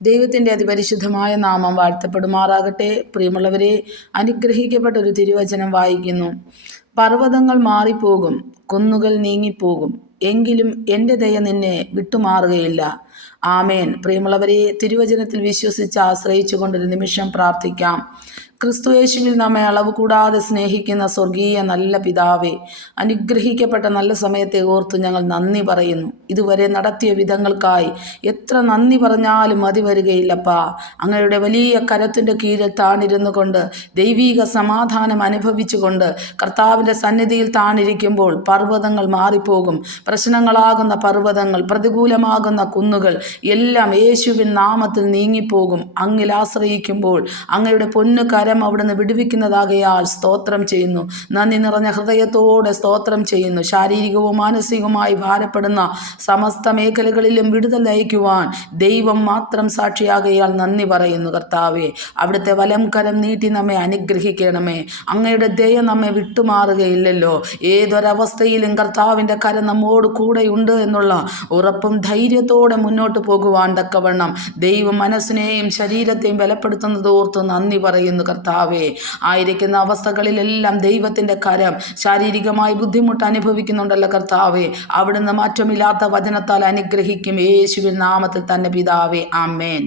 ദൈവത്തിൻ്റെ അതിപരിശുദ്ധമായ നാമം വാഴ്ത്തപ്പെടുമാറാകട്ടെ. പ്രിയമുള്ളവരെ, അനുഗ്രഹിക്കപ്പെട്ട ഒരു തിരുവചനം വായിക്കുന്നു. പർവ്വതങ്ങൾ മാറിപ്പോകും, കുന്നുകൾ നീങ്ങിപ്പോകും, എങ്കിലും എൻ്റെ ദയ നിന്നെ വിട്ടുമാറുകയില്ല. ആമേൻ. പ്രിയമുള്ളവരെ, തിരുവചനത്തിൽ വിശ്വസിച്ച് ആശ്രയിച്ചുകൊണ്ടൊരു നിമിഷം പ്രാർത്ഥിക്കാം. ക്രിസ്തുയേശുവിൽ നമ്മെ അളവ് കൂടാതെ സ്നേഹിക്കുന്ന സ്വർഗീയ നല്ല പിതാവേ, അനുഗ്രഹിക്കപ്പെട്ട നല്ല സമയത്തെ ഓർത്ത് ഞങ്ങൾ നന്ദി പറയുന്നു. ഇതുവരെ നടത്തിയ വിധങ്ങൾക്കായി എത്ര നന്ദി പറഞ്ഞാലും മതി വരികയില്ലപ്പാ. അങ്ങയുടെ വലിയ കരത്തിൻ്റെ കീഴിൽ താണിരുന്നു കൊണ്ട് ദൈവീക സമാധാനം അനുഭവിച്ചുകൊണ്ട് കർത്താവിൻ്റെ സന്നിധിയിൽ താണിരിക്കുമ്പോൾ പർവ്വതങ്ങൾ മാറിപ്പോകും. പ്രശ്നങ്ങളാകുന്ന പർവ്വതങ്ങൾ, പ്രതികൂലമാകുന്ന കുന്നുകൾ എല്ലാം യേശുവിൻ നാമത്തിൽ നീങ്ങിപ്പോകും. അങ്ങിൽ ആശ്രയിക്കുമ്പോൾ അങ്ങയുടെ പൊന്നുകരം അവിടുന്ന് വിടുവിക്കുന്നതാകയാൽ സ്തോത്രം ചെയ്യുന്നു. നന്ദി നിറഞ്ഞ ഹൃദയത്തോടെ സ്തോത്രം ചെയ്യുന്നു. ശാരീരികവും മാനസികവുമായി ഭാരപ്പെടുന്ന സമസ്ത മേഖലകളിലും വിടുതൽ അയക്കുവാൻ ദൈവം മാത്രം സാക്ഷിയാകയാൽ നന്ദി പറയുന്നു. കർത്താവേ, അവിടുത്തെ വലം കരം നീട്ടി നമ്മെ അനുഗ്രഹിക്കണമേ. അങ്ങയുടെ ദയ നമ്മെ വിട്ടുമാറുകയില്ലല്ലോ. ഏതൊരവസ്ഥയിലും കർത്താവിൻ്റെ കരം നമ്മോട് കൂടെയുണ്ട് എന്നുള്ള ഉറപ്പും ധൈര്യത്തോടെ മുന്നോട്ട് പോകുവാൻ തക്കവണ്ണം ദൈവം മനസ്സിനെയും ശരീരത്തെയും ബലപ്പെടുത്തുന്നത് ഓർത്ത് നന്ദി പറയുന്നു. കർത്താവേ, ആയിരിക്കുന്ന അവസ്ഥകളിലെല്ലാം ദൈവത്തിൻ്റെ കരം ശാരീരികമായി ബുദ്ധിമുട്ട് അനുഭവിക്കുന്നുണ്ടല്ലോ കർത്താവേ, അവിടുന്ന് മാറ്റമില്ലാത്ത വചനത്താൽ അനുഗ്രഹിക്കും. യേശുവിൻ നാമത്തിൽ തന്നെ പിതാവേ, ആമേൻ.